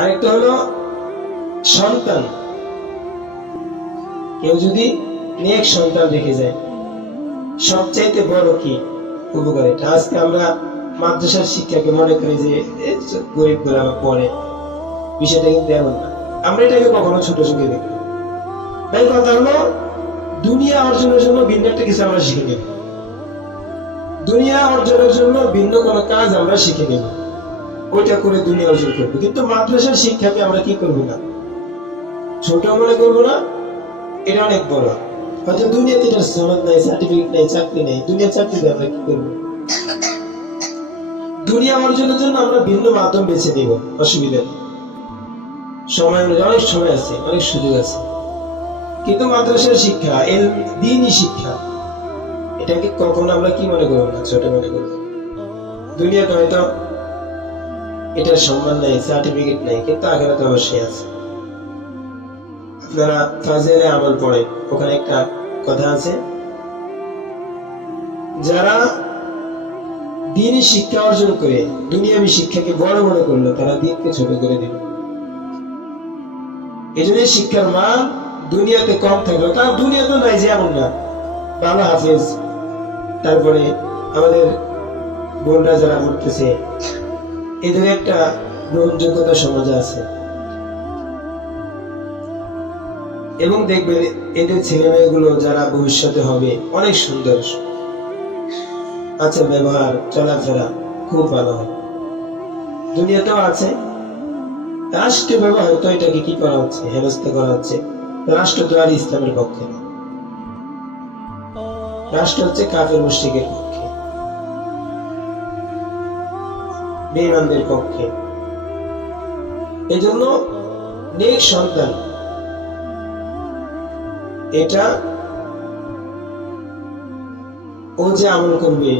আরেকটা হলো সন্তান। কেউ যদি নেক সন্তান রেখে যায়, সবচাইতে বড় কি উপকার এটা। আজকে আমরা মাদ্রাসার শিক্ষাকে মনে করি যে গরিব গুলা পড়ে, বিষয়টা কিন্তু এমন না। আমরা এটাকে কখনো ছোট চোখে দেখি। তাই কথা হলো দুনিয়া অর্জনের জন্য ভিন্ন একটা কিছু আমরা শিখে নেব। দুনিয়া অর্জনের জন্য ভিন্ন কোনো কাজ আমরা শিখে নেব, ওইটা করে দুনিয়া অর্জন করবো। কিন্তু মাদ্রাসার শিক্ষাকে আমরা কি করবো না, ছোট মনে করবো না। এটা অনেক বড়। হয়তো দুনিয়াতে এটার সনদ নাই, সার্টিফিকেট নাই, চাকরি নেই। দুনিয়া চাকরিতে আমরা কি করবো? দুনিয়া অর্জনের জন্য আমরা ভিন্ন মাধ্যম বেছে নিব, অসুবিধা নেই। সময় অনুযায়ী অনেক সময় আছে, অনেক সুযোগ আছে। কিন্তু মাদ্রাসার শিক্ষা, দ্বীনি শিক্ষা, এটাকে কখনো আমরা কি মনে করবো না, ছোট মনে করবো। দুনিয়াতে হয়তো এটার সম্মান নাই, সার্টিফিকেট নাই, কিন্তু আখিরাতে অবশ্যই আছে। আপনারা ফাজিলে আমল পড়ে, ওখানে একটা কথা আছে, যারা দ্বীনি শিক্ষা অর্জন করে দুনিয়াবী শিক্ষাকে বড় মনে করলো, তারা দ্বীনকে ছোট করে দিল। এই জন্য শিক্ষার মান দুনিয়াতে কম থাকলো। তার দুনিয়াতে নাই যে এমন না, ভালো হাফেজ, তারপরে আমাদের বোনরা যারা পড়তেছে, এদের একটা গ্রহণযোগ্যতা সমাজে আছে। এবং দেখবেন এদের ছেলে মেয়েগুলো যারা ভবিষ্যতে হবে অনেক সুন্দর, আচার ব্যবহার চলাফেরা খুব ভালো হয়। দুনিয়াতেও আছে। রাষ্ট্রীয় ব্যবহার তো এটাকে কি করা হচ্ছে, হেনস্থা করা হচ্ছে। রাষ্ট্র তো আর ইসলামের পক্ষে না, রাষ্ট্র হচ্ছে কাফের মুশরিকের পক্ষে, বেঈমানদের পক্ষে। এই জন্য নেক সন্তান, এটা ও যে আমল করবে,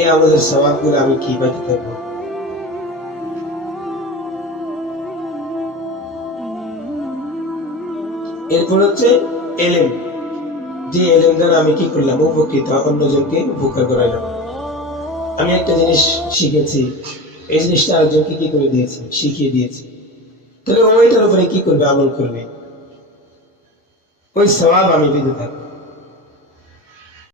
এ আমাদের সওয়াব গুলো আমি কি পাইতে থাকবো। এরপর হচ্ছে এলেম, যে এলেম দ্বারা আমি কি করলাম, উপকৃত, অন্যজনকে উপকার করাইলাম। আমি একটা জিনিস শিখেছি, এই জিনিসটা আরেকজনকে কি করে দিয়েছি, শিখিয়ে দিয়েছি। তাহলে ওইটার উপরে কি করবে, আমল করবে, ওই সওয়াব আমি পেতে থাকবো।